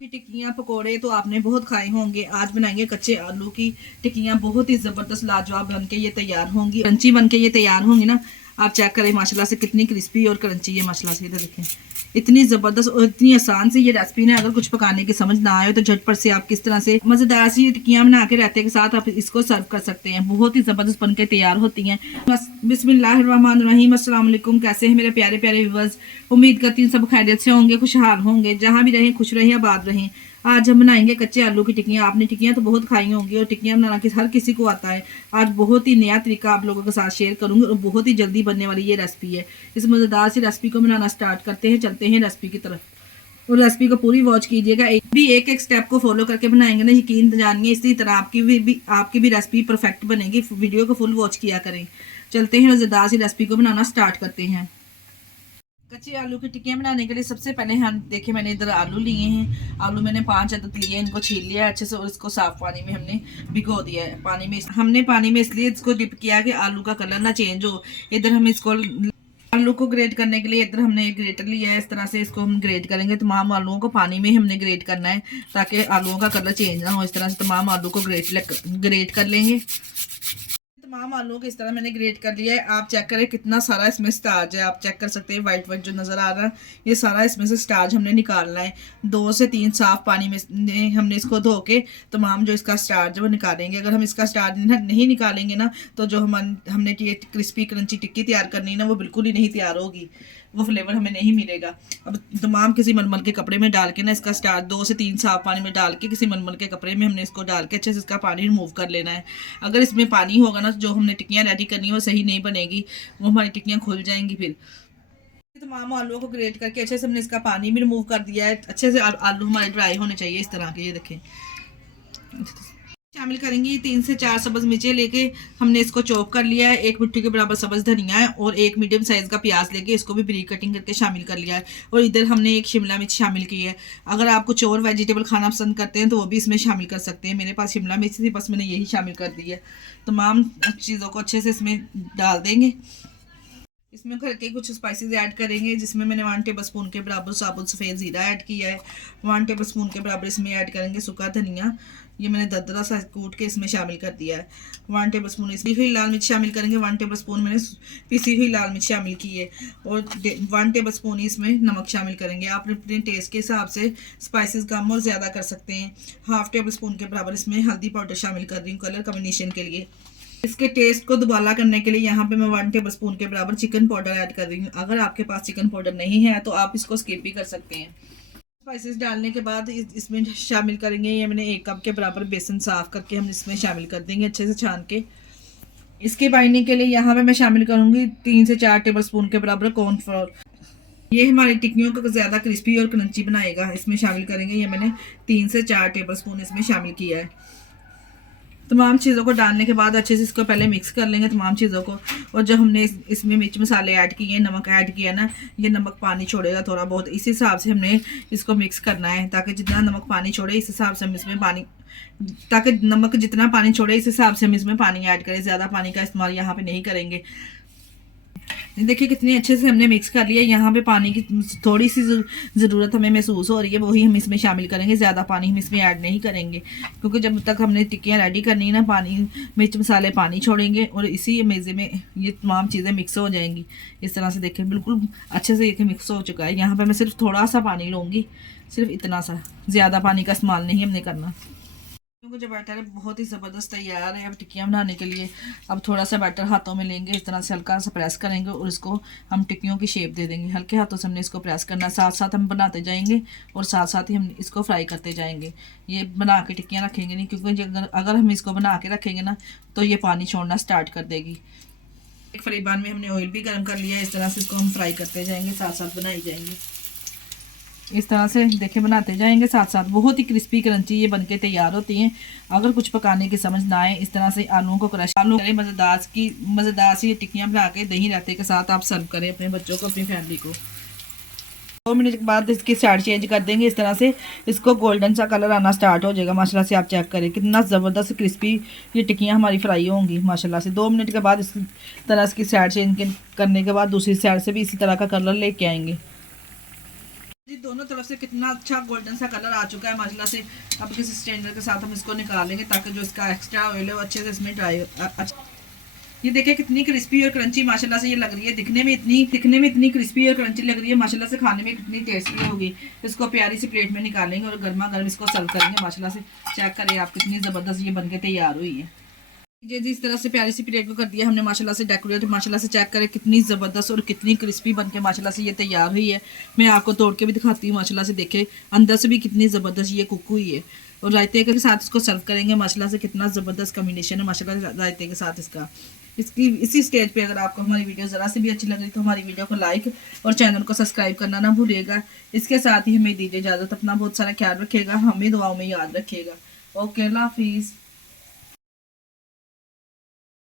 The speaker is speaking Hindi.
टिक्कियाँ पकोड़े तो आपने बहुत खाए होंगे। आज बनाएंगे कच्चे आलू की टिक्कियाँ। बहुत ही ज़बरदस्त लाजवाब बनके ये तैयार होंगी, क्रंची बनके ये तैयार होंगी ना। आप चेक करें माशाल्लाह से कितनी क्रिस्पी और क्रंची है माशाल्लाह से। इधर देखें इतनी ज़बरदस्त और इतनी आसान सी ये रेसिपी ना। अगर कुछ पकाने की समझ ना आए तो झटपट से आप किस तरह से मज़ेदार सी टिक्कियाँ बना के रहते के साथ आप इसको सर्व कर सकते हैं। बहुत ही ज़बरदस्त बनके तैयार होती हैं। बिस्मिल्लाहिर्रहमानिर्रहीम। अस्सलाम वालेकुम। कैसे हैं मेरे प्यारे प्यारे व्यूअर्स? उम्मीद करती हूँ सब खैरियत से होंगे, खुशहाल होंगे, जहाँ भी रहें खुश रहें, आबाद रहें। आज हम बनाएंगे कच्चे आलू की टिक्कियाँ। आपने टिक्कियाँ तो बहुत खाई होंगी और टिक्कियाँ बनाना हर किसी को आता है। आज बहुत ही नया तरीका आप लोगों के साथ शेयर करूंगी और बहुत ही जल्दी बनने वाली ये रेसिपी है। इस मज़ेदार सी रेसिपी को बनाना स्टार्ट करते हैं, चलते हैं रेसिपी की तरफ। और रेसिपी को पूरी वॉच कीजिएगा। एक एक स्टेप को फॉलो करके बनाएंगे ना, यकीन जानिए इसी तरह आपकी भी रेसिपी परफेक्ट बनेगी। वीडियो को फुल वॉच किया करें। चलते हैं मज़ेदार सी रेसिपी को बनाना स्टार्ट करते हैं। कच्चे आलू की टिक्कियाँ बनाने के लिए सबसे पहले हम देखिए, मैंने इधर आलू लिए हैं। आलू मैंने 5 अदद लिए हैं। इनको छील लिया है अच्छे से और इसको साफ पानी में हमने भिगो दिया है। पानी में इसलिए इसको डिप किया कि आलू का कलर ना चेंज हो। इधर हम इसको आलू को ग्रेट करने के लिए इधर हमने एक ग्रेटर लिया है। इस तरह से इसको हम ग्रेट करेंगे। तमाम आलूओं को पानी में हमने ग्रेट करना है ताकि आलूओं का कलर चेंज ना हो। इस तरह से तमाम आलू को ग्रेट कर लेंगे। तमाम आलू को इस तरह मैंने ग्रेट कर लिया है। आप चेक करें कितना सारा इसमें स्टार्च है। आप चेक कर सकते हैं वाइट वाइट जो नज़र आ रहा है, ये सारा इसमें से स्टार्च हमने निकालना है। 2 से 3 साफ पानी में हमने इसको धो के तमाम जो इसका स्टार्च है वो निकालेंगे। अगर हम इसका स्टार्च नहीं निकालेंगे ना तो जो हमने ये क्रिस्पी क्रंची टिक्की तैयार करनी है ना, वो बिल्कुल ही नहीं तैयार होगी। वो फ्लेवर हमें नहीं मिलेगा। अब तमाम किसी मलमल के कपड़े में डाल के ना इसका स्टार्च 2 से 3 साफ पानी में डाल के किसी मलमल के कपड़े में हमने इसको डाल के अच्छे से इसका पानी रिमूव कर लेना है। अगर इसमें पानी होगा ना, जो हमने टिक्कियाँ रेडी करनी है वो सही नहीं बनेगी, वो हमारी टिक्कियाँ खुल जाएंगी। फिर तमाम आलूओं को ग्रेट करके अच्छे से हमने इसका पानी भी रिमूव कर दिया है। अच्छे से आलू हमारे ड्राई होने चाहिए इस तरह के। ये देखें, शामिल करेंगे 3 से 4 सब्ज़ मिर्चें लेके हमने इसको चॉप कर लिया है। 1 मुट्ठी के बराबर सब्ज़ धनिया है और 1 मीडियम साइज़ का प्याज लेके इसको भी ब्रीक कटिंग करके शामिल कर लिया है। और इधर हमने 1 शिमला मिर्च शामिल की है। अगर आप कुछ और वेजिटेबल खाना पसंद करते हैं तो वो भी इसमें शामिल कर सकते हैं। मेरे पास शिमला मिर्च थी, बस मैंने यही शामिल कर दी है। तमाम चीज़ों को अच्छे से इसमें डाल देंगे। इसमें करके कुछ स्पाइसेस ऐड करेंगे, जिसमें मैंने 1 टेबल स्पून के बराबर साबुत सफ़ेद ज़ीरा ऐड किया है। 1 टेबल स्पून के बराबर इसमें ऐड करेंगे सूखा धनिया, ये मैंने दरदरा सा कूट के इसमें शामिल कर दिया है। 1 टेबल स्पून पिसी हुई लाल मिर्च शामिल करेंगे। 1 टेबल स्पून मैंने पिसी हुई लाल मिर्च शामिल की है और 1 टेबल स्पून इसमें नमक शामिल करेंगे। आप अपने टेस्ट के हिसाब से स्पाइसेस कम और ज़्यादा कर सकते हैं। 1/2 टेबल स्पून के बराबर इसमें हल्दी पाउडर शामिल कर रही हूँ कलर कॉम्बिनेशन के लिए। इसके टेस्ट को दुबाला करने के लिए यहाँ पे मैं 1 टेबल स्पून के बराबर चिकन पाउडर ऐड कर रही हूँ। अगर आपके पास चिकन पाउडर नहीं है तो आप इसको स्किप भी कर सकते हैं। स्पाइसेस डालने के बाद इसमें शामिल करेंगे, ये मैंने 1 कप के बराबर बेसन साफ़ करके हम इसमें शामिल कर देंगे अच्छे से छान के। इसके बाइंडिंग के लिए यहाँ पे मैं शामिल करूँगी 3 से 4 टेबल स्पून के बराबर कॉर्नफ्लोर। ये हमारी टिक्कियों को ज़्यादा क्रिस्पी और क्रंची बनाएगा। इसमें शामिल करेंगे, ये मैंने 3 से 4 टेबल स्पून इसमें शामिल किया है। तमाम चीज़ों को डालने के बाद अच्छे से इसको पहले मिक्स कर लेंगे तमाम चीज़ों को। और जब हमने इसमें मिर्च मसाले ऐड किए, नमक ऐड किया ना, ये नमक पानी छोड़ेगा थोड़ा बहुत। इस हिसाब से हमने इसको मिक्स करना है ताकि जितना नमक पानी छोड़े इस हिसाब से हम इसमें पानी ताकि नमक जितना पानी छोड़े इस हिसाब से हम इसमें पानी ऐड करें। ज़्यादा पानी का इस्तेमाल यहाँ पे नहीं करेंगे। देखिए कितनी अच्छे से हमने मिक्स कर लिया। यहाँ पे पानी की थोड़ी सी ज़रूरत हमें महसूस हो रही है, वही हम इसमें शामिल करेंगे। ज़्यादा पानी हम इसमें ऐड नहीं करेंगे क्योंकि जब तक हमने टिक्कियाँ रेडी करनी है ना, पानी मिर्च मसाले पानी छोड़ेंगे और इसी मेज़े में ये तमाम चीज़ें मिक्स हो जाएंगी। इस तरह से देखें बिल्कुल अच्छे से ये मिक्स हो चुका है। यहाँ पर मैं सिर्फ थोड़ा सा पानी लूँगी, सिर्फ इतना सा, ज़्यादा पानी का इस्तेमाल नहीं हमने करना क्योंकि जो बैटर है बहुत ही ज़बरदस्त तैयार है अब टिक्कियाँ बनाने के लिए। अब थोड़ा सा बैटर हाथों में लेंगे, इस तरह से हल्का सा प्रेस करेंगे और इसको हम टिक्कियों की शेप दे देंगे। हल्के हाथों से हमने इसको प्रेस करना, साथ साथ हम बनाते जाएंगे और साथ साथ ही हम इसको फ्राई करते जाएंगे। ये बना के टिक्कियाँ रखेंगे नहीं क्योंकि अगर हम इसको बना के रखेंगे ना तो ये पानी छोड़ना स्टार्ट कर देगी। एक फ्राई पैन में हमने ऑयल भी गर्म कर लिया है। इस तरह से इसको हम फ्राई करते जाएंगे, साथ साथ बनाई जाएंगे। इस तरह से देखें बनाते जाएंगे साथ साथ। बहुत ही क्रिस्पी क्रंची ये बनके तैयार होती हैं। अगर कुछ पकाने की समझ ना आए, इस तरह से आलूओं को क्रश मज़ेदार सी टिक्कियाँ बना के दही रायते के साथ आप सर्व करें अपने बच्चों को, अपनी फैमिली को। 2 मिनट के बाद इसकी साइड चेंज कर देंगे। इस तरह से इसको गोल्डन सा कलर आना स्टार्ट हो जाएगा माशाल्लाह से। आप चेक करें कितना ज़बरदस्त क्रिस्पी ये टिक्कियाँ हमारी फ्राई होंगी माशाल्लाह से। 2 मिनट के बाद इस तरह इसकी साइड चेंज करने के बाद दूसरी साइड से भी इसी तरह का कलर लेके आएंगे। जी दोनों तरफ से कितना अच्छा गोल्डन सा कलर आ चुका है माशाल्लाह से। अब किसी स्ट्रेनर के साथ हम इसको निकाल लेंगे ताकि जो इसका एक्स्ट्रा ऑयल है वो अच्छे से इसमें ड्राई अच्छा। ये देखिए कितनी क्रिस्पी और क्रंची माशाल्लाह से ये लग रही है, दिखने में इतनी क्रिस्पी और क्रंची लग रही है माशाल्लाह से, खाने में कितनी टेस्टी होगी। इसको प्यारी सी प्लेट में निकालेंगे और गर्मा गर्म इसको सर्व करेंगे माशाल्लाह से। चेक करें आप कितनी ज़बरदस्त ये बनके तैयार हुई है। जी जी इस तरह से प्यारी सी प्लेट को कर दिया हमने माशाल्लाह से डेकोरेट। माशाल्लाह से चेक करें कितनी ज़बरदस्त और कितनी क्रिस्पी बनके माशाल्लाह से ये तैयार हुई है। मैं आपको तोड़ के भी दिखाती हूँ माशाल्लाह से, देखे अंदर से भी कितनी ज़बरदस्त ये कुक हुई है। और रायते के साथ इसको सर्व करेंगे माशाल्लाह से, कितना ज़बरदस्त कॉम्बिनेशन है माशाल्लाह रायते के साथ इसका। इसी स्टेज पे अगर आपको हमारी वीडियो ज़रा से भी अच्छी लग रही तो हमारी वीडियो को लाइक और चैनल को सब्सक्राइब करना ना भूलिएगा। इसके साथ ही हमें दीजिए इजाज़त। अपना बहुत सारा ख्याल रखिएगा, हमें दुआओं में याद रखिएगा। ओके, अल्लाह हाफिज़।